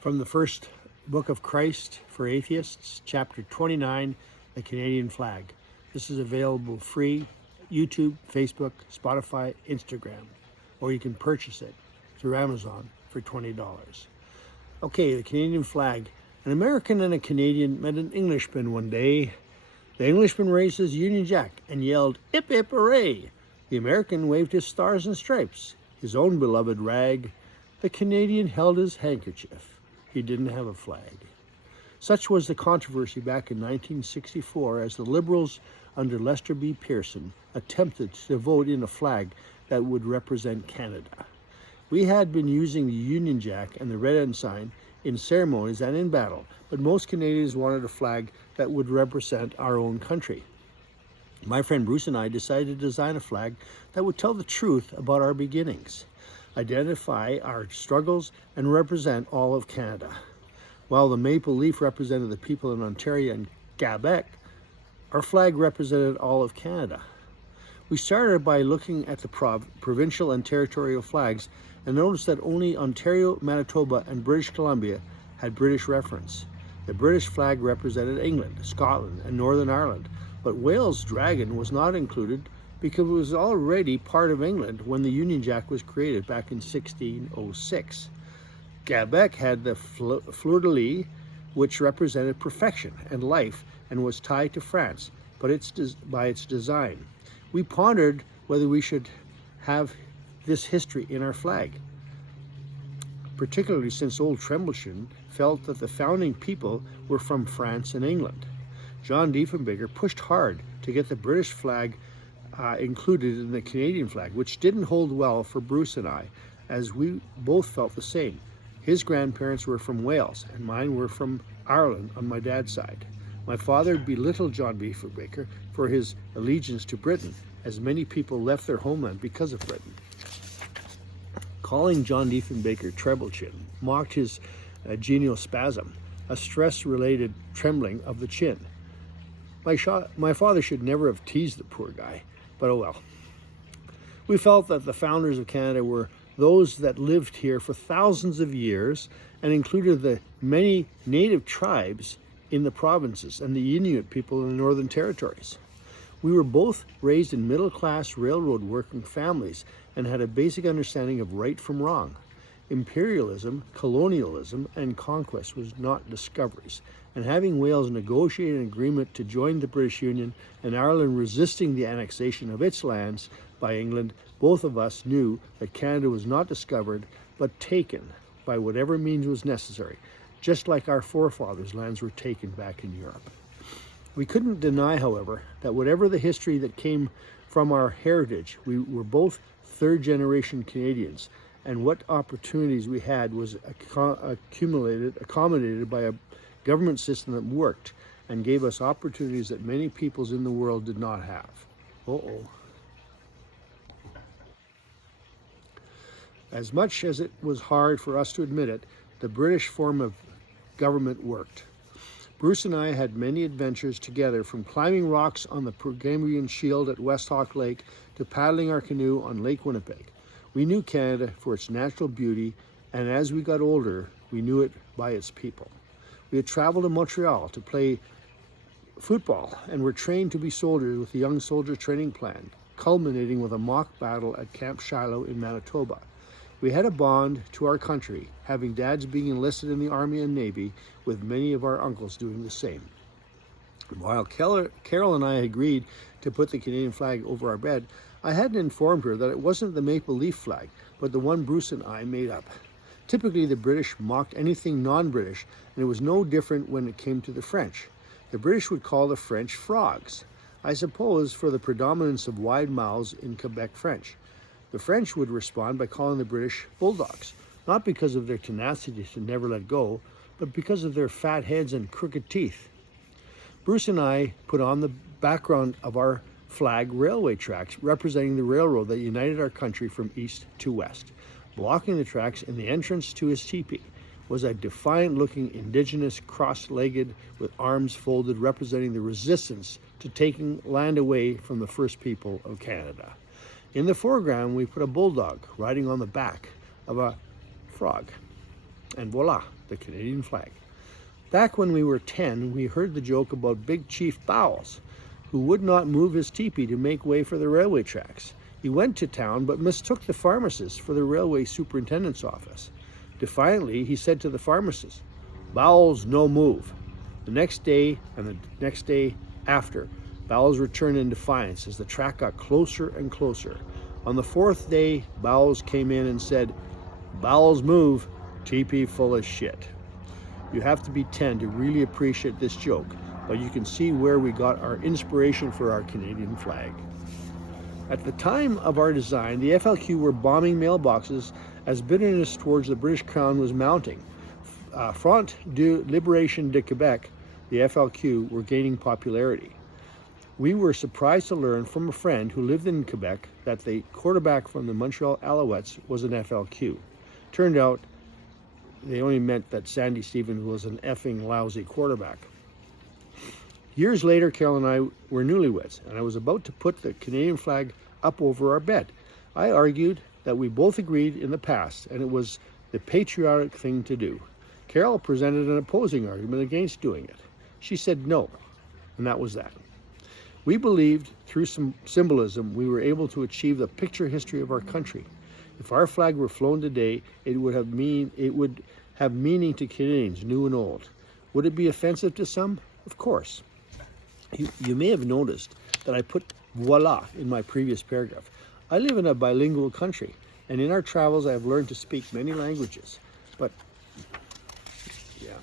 From the first book of Christ for Atheists, chapter 29, the Canadian flag. This is available free, YouTube, Facebook, Spotify, Instagram, or you can purchase it through Amazon for $20. Okay, the Canadian flag. An American and a Canadian met an Englishman one day. The Englishman raised his Union Jack and yelled, "Hip, hip, hooray!" The American waved his stars and stripes, his own beloved rag. The Canadian held his handkerchief. He didn't have a flag. Such was the controversy back in 1964 as the Liberals under Lester B. Pearson attempted to vote in a flag that would represent Canada. We had been using the Union Jack and the Red Ensign in ceremonies and in battle, but most Canadians wanted a flag that would represent our own country. My friend Bruce and I decided to design a flag that would tell the truth about our beginnings, identify our struggles, and represent all of Canada. While the maple leaf represented the people in Ontario and Quebec, our flag represented all of Canada. We started by looking at the provincial and territorial flags and noticed that only Ontario, Manitoba, and British Columbia had British reference. The British flag represented England, Scotland, and Northern Ireland, but Wales' dragon was not included because it was already part of England when the Union Jack was created back in 1606. Quebec had the fleur-de-lis, which represented perfection and life and was tied to France, but by its design. We pondered whether we should have this history in our flag, particularly since old Trembleton felt that the founding people were from France and England. John Diefenbaker pushed hard to get the British flag included in the Canadian flag, which didn't hold well for Bruce and I, as we both felt the same. His grandparents were from Wales, and mine were from Ireland on my dad's side. My father belittled John Diefenbaker for his allegiance to Britain, as many people left their homeland because of Britain. Calling John Diefenbaker Treblechin mocked his geniospasm, a stress-related trembling of the chin. My father should never have teased the poor guy, but oh well. We felt that the founders of Canada were those that lived here for thousands of years and included the many native tribes in the provinces and the Inuit people in the Northern Territories. We were both raised in middle-class railroad working families and had a basic understanding of right from wrong. Imperialism, colonialism, and conquest was not discoveries, and having Wales negotiate an agreement to join the British Union and Ireland resisting the annexation of its lands by England, both of us knew that Canada was not discovered, but taken by whatever means was necessary, just like our forefathers' lands were taken back in Europe. We couldn't deny, however, that whatever the history that came from our heritage, we were both third-generation Canadians, and what opportunities we had was accommodated by a government system that worked and gave us opportunities that many peoples in the world did not have. As much as it was hard for us to admit it, the British form of government worked. Bruce and I had many adventures together, from climbing rocks on the Pergamon Shield at West Hawk Lake to paddling our canoe on Lake Winnipeg. We knew Canada for its natural beauty, and as we got older, we knew it by its people. We had traveled to Montreal to play football and were trained to be soldiers with the Young Soldier Training Plan, culminating with a mock battle at Camp Shiloh in Manitoba. We had a bond to our country, having dads being enlisted in the Army and Navy, with many of our uncles doing the same. While Carole and I agreed to put the Canadian flag over our bed, I hadn't informed her that it wasn't the maple leaf flag, but the one Bruce and I made up. Typically, the British mocked anything non-British, and it was no different when it came to the French. The British would call the French frogs, I suppose for the predominance of wide mouths in Quebec French. The French would respond by calling the British bulldogs, not because of their tenacity to never let go, but because of their fat heads and crooked teeth. Bruce and I put on the background of our flag railway tracks representing the railroad that united our country from east to west. Blocking the tracks in the entrance to his teepee was a defiant-looking Indigenous cross-legged with arms folded, representing the resistance to taking land away from the first people of Canada. In the foreground, we put a bulldog riding on the back of a frog. And voila, the Canadian flag. Back when we were 10, we heard the joke about Big Chief Bowles, who would not move his teepee to make way for the railway tracks. He went to town but mistook the pharmacist for the railway superintendent's office. Defiantly, he said to the pharmacist, "Bowles, no move." The next day and the next day after, Bowles returned in defiance as the track got closer and closer. On the fourth day, Bowles came in and said, "Bowles move, teepee full of shit." You have to be 10 to really appreciate this joke, but you can see where we got our inspiration for our Canadian flag. At the time of our design, the FLQ were bombing mailboxes as bitterness towards the British Crown was mounting. Front de Libération de Québec, the FLQ, were gaining popularity. We were surprised to learn from a friend who lived in Quebec that the quarterback from the Montreal Alouettes was an FLQ. Turned out they only meant that Sandy Stevens was an effing lousy quarterback. Years later, Carol and I were newlyweds, and I was about to put the Canadian flag up over our bed. I argued that we both agreed in the past, and it was the patriotic thing to do. Carol presented an opposing argument against doing it. She said no, and that was that. We believed through some symbolism we were able to achieve the picture history of our country. If our flag were flown today, it would have meaning to Canadians, new and old. Would it be offensive to some? Of course. You may have noticed that I put voila in my previous paragraph. I live in a bilingual country, and in our travels I have learned to speak many languages. But, yeah.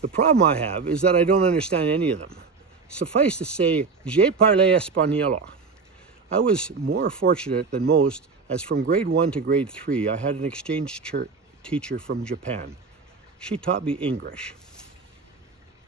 The problem I have is that I don't understand any of them. Suffice to say, je parle español. I was more fortunate than most, as from grade 1 to grade 3, I had an exchange teacher from Japan. She taught me English.